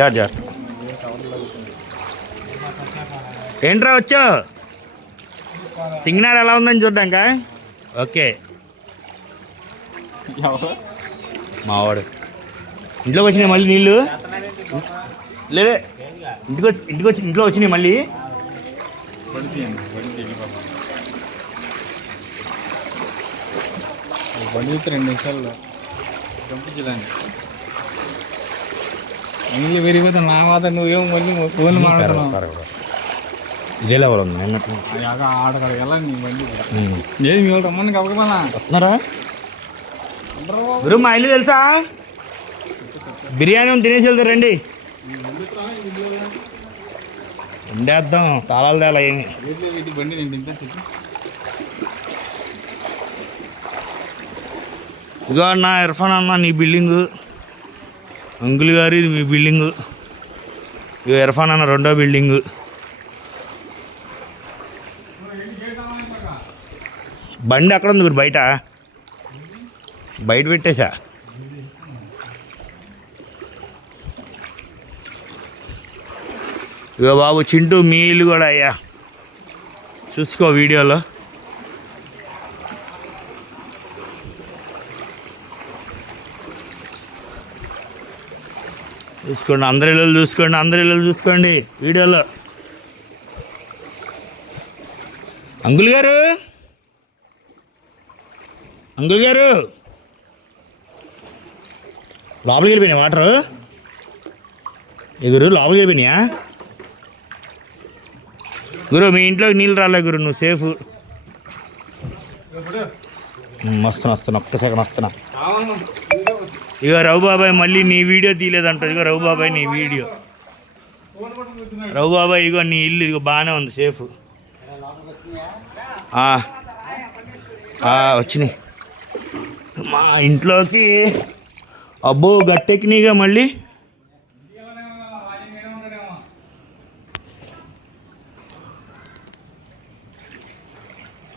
jar jar ఏంట్రా వచ్చా signal ఎలా ఉందని చూడ్డాక ఓకే మావాడు ఇంట్లోకి వచ్చినాయి మళ్ళీ నీళ్ళు లేదే ఇంట్లో వచ్చినాయి మళ్ళీ బండి 2 నిమిషాల్లో పంపించలేండి నీళ్ళు పెరిగిపోతే నా వాత నువ్వేమో మళ్ళీ ఫోన్ మాట్లాడుతున్నావు ఇదే లెవెల్ ఉంది ఆడకాడ ఎలా నీ బండి లేదు మీ వాళ్ళు రమ్మని కప్పకపోనా వస్తున్నారా గురు మా ఇల్లు తెలుసా బిర్యానీ తినేసి వెళ్తారు రండి వండేద్దాం తాళాలు తేలా ఏమి బండి నేను తింటాను ఇదిగో అన్న ఇర్ఫాన్ అన్న నీ బిల్డింగు అంకుల్ గారు ఇది మీ బిల్డింగు ఇక ఇర్ఫాన్ అన్న రెండో బిల్డింగు బండి అక్కడ ఉంది బయట పెట్టేశా ఇక బాబు చింటూ మీ ఇల్లు కూడా అయ్యా చూసుకో వీడియోలో చూసుకోండి అందరి ఇల్లు చూసుకోండి వీడియోలో అంకుల్ గారు లోపలికి వెళ్ళిపోయినా వాటరు గురు లోపలికి వెళ్ళిపోయినాయా గురు మీ ఇంట్లోకి నీళ్ళు రాలే గురు నువ్వు సేఫ్ వస్తున్నా ఒక్క సెకండ్ వస్తున్నా ఇక రఘు బాబాయ్ మళ్ళీ నీ వీడియో తీయలేదంట ఇక రఘు బాబాయ్ నీ వీడియో రఘు బాబాయ్ ఇగో నీ ఇల్లు ఇగో బాగానే ఉంది సేఫ్ వచ్చినాయి మా ఇంట్లోకి అబ్బో గట్టెక్కినాయిగా మళ్ళీ